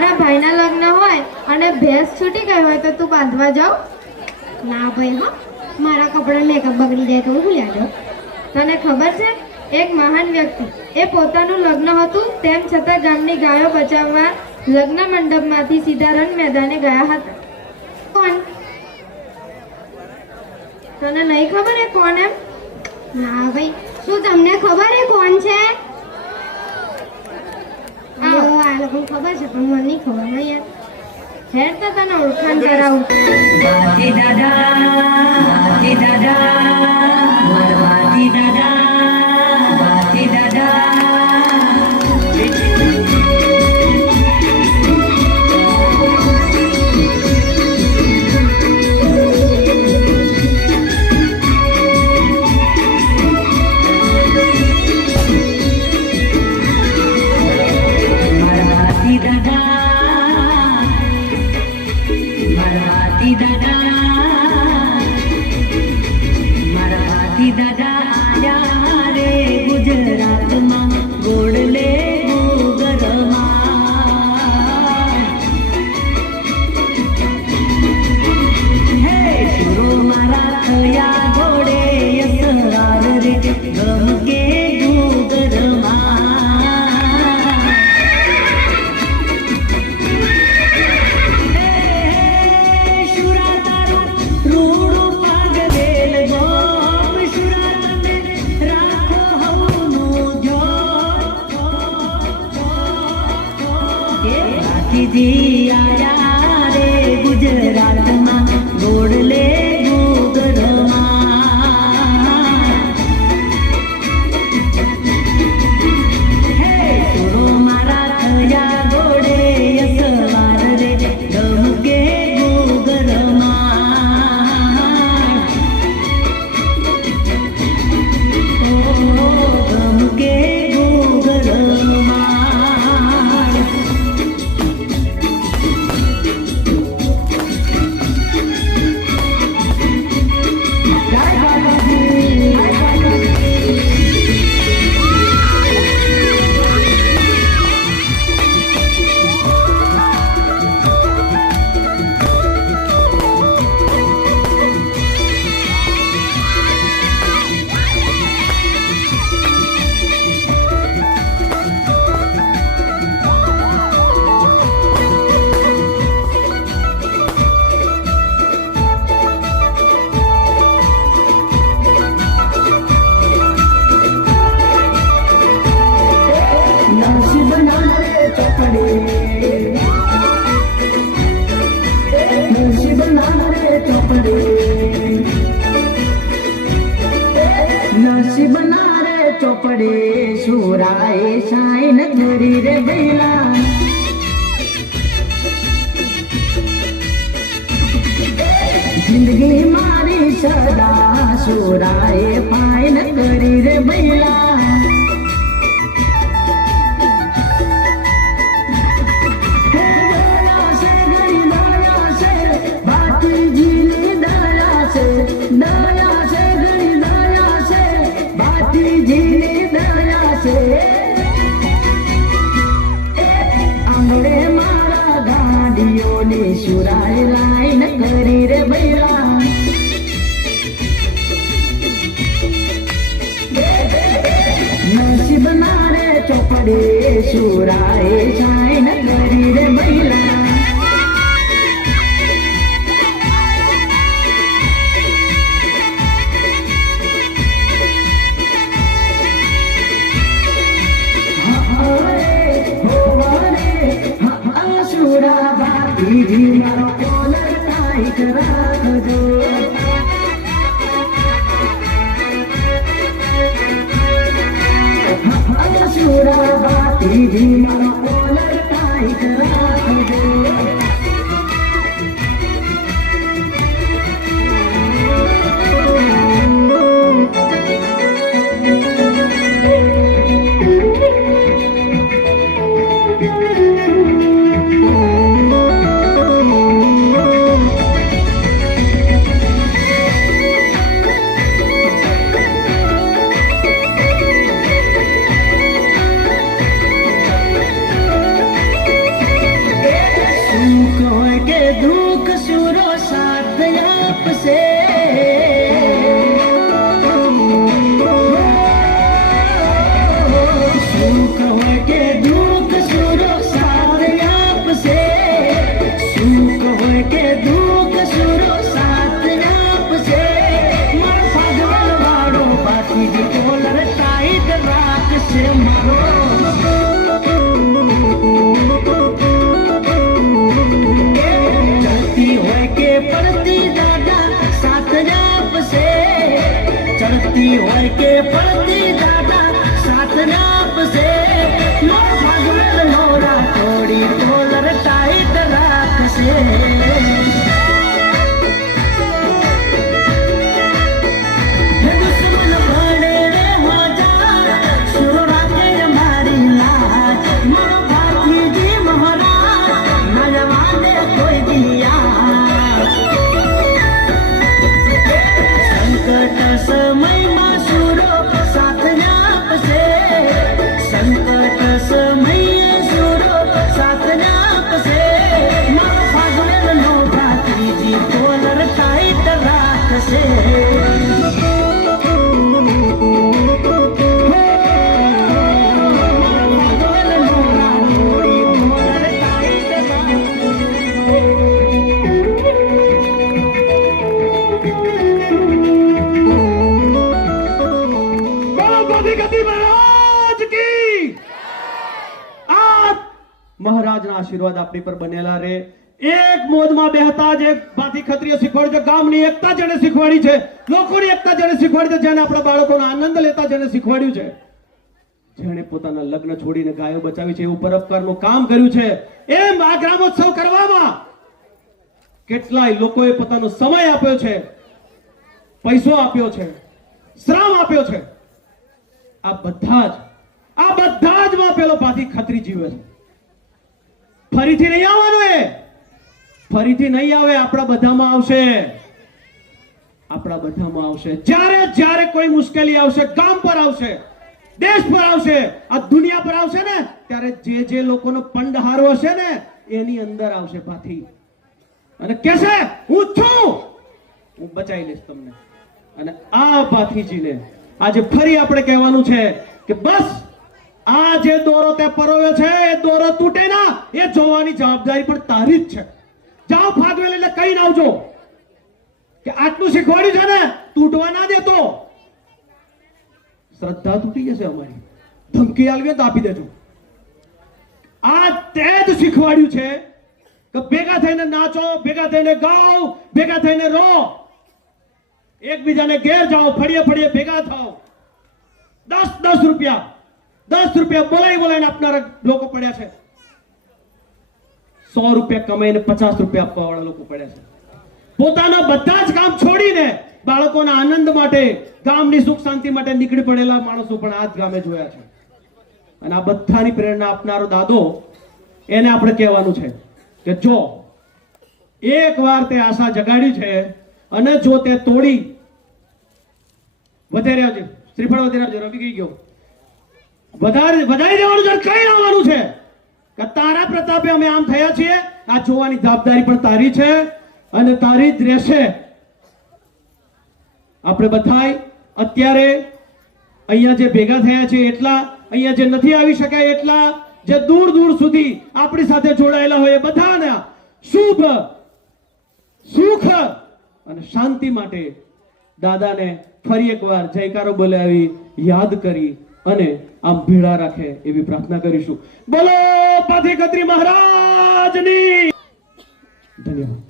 મારા ભાઈના લગ્ન હોય અને ભેંસ છૂટી ગઈ હોય તો તું બાંધવા જાવ? ના ભાઈ, હા, મારા કપડા મેકઅપ બગડી જાય તો હું ભૂલ્યા જાઉં. તને ખબર છે, એક મહાન વ્યક્તિ એ પોતાનું લગ્ન હતું તેમ છતાં ગામની ગાયો બચાવવા લગ્ન મંડપમાંથી સીધા રણ મેદાને ગયા હતા. કોણ? તને નહીં ખબર એ કોણ એમ? ના ભાઈ, શું તમને ખબર એ કોણ છે? આ લોકોને ખબર છે પણ મને નહીં ખબર ને યાર. હેર તો તને ઓળખાણ કરાવું. બાજી દાદા, બાજી દાદા, મારા બાજી દાદા, બાજી દાદા. દાદા આયા રે ગુજરાતમાં ગોળલે ગોગરમાં. હે સુરો મારા થયા ઘોડે યસરાર રે ગમકે ગોગરમાં. હે શુરા તારું રૂડું પાગવેલ ગો જી આયા રે ગુજરાતમાં ગોળલે ગોગરમાં. હે સુરો મારા થયા ઘોડે યસવાર રે ગમકે ગોગરમાં. ઓ ગમકે ગોગરમાં. નસીબ ના રે ચોપડે સુરાએ સાઈન કરી રે ભૈલા. જિંદગી મારી સદા સુરાએ ફાઈન કરી રે ભૈલા. આંગળે મારા ગાડીઓની સુરાય લાઈન કરી રે ભૈલા. નસીબ ના રે ચોપડે સુરાય સાઈન કરી રે ભૈલા. જી મારો કોલર ટાઈટ રાખજો. સુરા બાતી જી મારો કોલર ટાઈટ રાખજો. આશીર્વાદ આપણી પર બનેલા રહે. એક મોજમાં બેહતા જ એક ભાથી ખત્રીએ શીખવાડ્યું છે, ગામની એકતા જેને શીખવાડી છે, લોકોની એકતા જેને શીખવાડી છે, જેને આપણા બાળકોનો આનંદ લેતા જેને શીખવાડ્યું છે, જેણે પોતાના લગ્ન છોડીને ગાયો બચાવી છે, એવું પરોપકારનું કામ કર્યું છે, એમ આ ગ્રામોત્સવ કરવામાં કેટલાય લોકોએ પોતાનો સમય આપ્યો છે, પૈસો આપ્યો છે, શ્રમ આપ્યો છે. આ બધા જ માં પેલો ભાથી ખત્રી જીવે છે. ફરીથી નહીં આવવાનું, એ ફરીથી નહીં આવે. આપણા બધામાં આવશે, આપણા બધામાં આવશે. જ્યારે કોઈ મુશ્કેલી આવશે, ગામ પર આવશે, દેશ પર આવશે, આ દુનિયા પર આવશે ને, ત્યારે જે લોકોનો પંડહારો હશે ને એની અંદર આવશે ભાથી અને કહેશે હું છું, હું બચાવી લઈશ તમને. અને આ ભાથીજીને આજે ફરી આપણે કહેવાનું છે કે બસ આ જે દોરો તે પરોવ્યો છે એ દોરો તૂટે ના, એ જોવાની જવાબદારી પણ તારી જ છે. જાઓ ફાગવેલ એટલે કઈ ના આવજો કે આટલું શીખવાડ્યું છે ને, તૂટવા ના દેતો. શ્રદ્ધા તૂટી જશે અમારી, ધમકી આલવી તો આપી દેજો. આ તે જ શીખવાડ્યું છે કે ભેગા થઈને નાચો, ભેગા થઈને ગાઓ, ભેગા થઈને રો, એકબીજાને ઘેર જાઓ, ફળીએ ફળીએ ભેગા થાઓ. 10 રૂપિયા બોલાઈને આપનારા લોકો પડ્યા છે. 100 રૂપિયા કમાઈને 50 રૂપિયા આપવા વાળા લોકો પડ્યા છે. પોતાના બધા જ કામ છોડીને બાળકોના આનંદ માટે, ગામની સુખ શાંતિ માટે નીકળી પડેલા માણસો પણ આ જ ગામે જોયા છે. અને આ બધાની પ્રેરણા આપનારો દાદો, એને આપણે કહેવાનું છે કે જો એકવાર તે આશા જગાડી છે અને જો તે તોડી વધારે આવજે, શ્રીફળ વધારે આવજો, રવિ ગઈ ગયો, વધારી દેવાનું છે. કઈ આવવાનું છે કે તારા પ્રતાપે અમે આમ થયા છીએ, આ જોવાની જવાબદારી પણ તારી છે અને તારી જ રહેશે. આપણે બધાય અત્યારે અહીંયા જે ભેગા થયા છે એટલા, અહીંયા જે નથી આવી શક્યા એટલા, જે દૂર દૂર સુધી આપણી સાથે જોડાયેલા હોય એ બધાના શુભ, સુખ અને શાંતિ માટે દાદાને ફરી એકવાર જયકારો બોલાવી યાદ કરી અને આમ ભેળા રાખે એવી પ્રાર્થના કરીશું. બોલો ભાથી ખત્રી મહારાજની. ધન્યવાદ.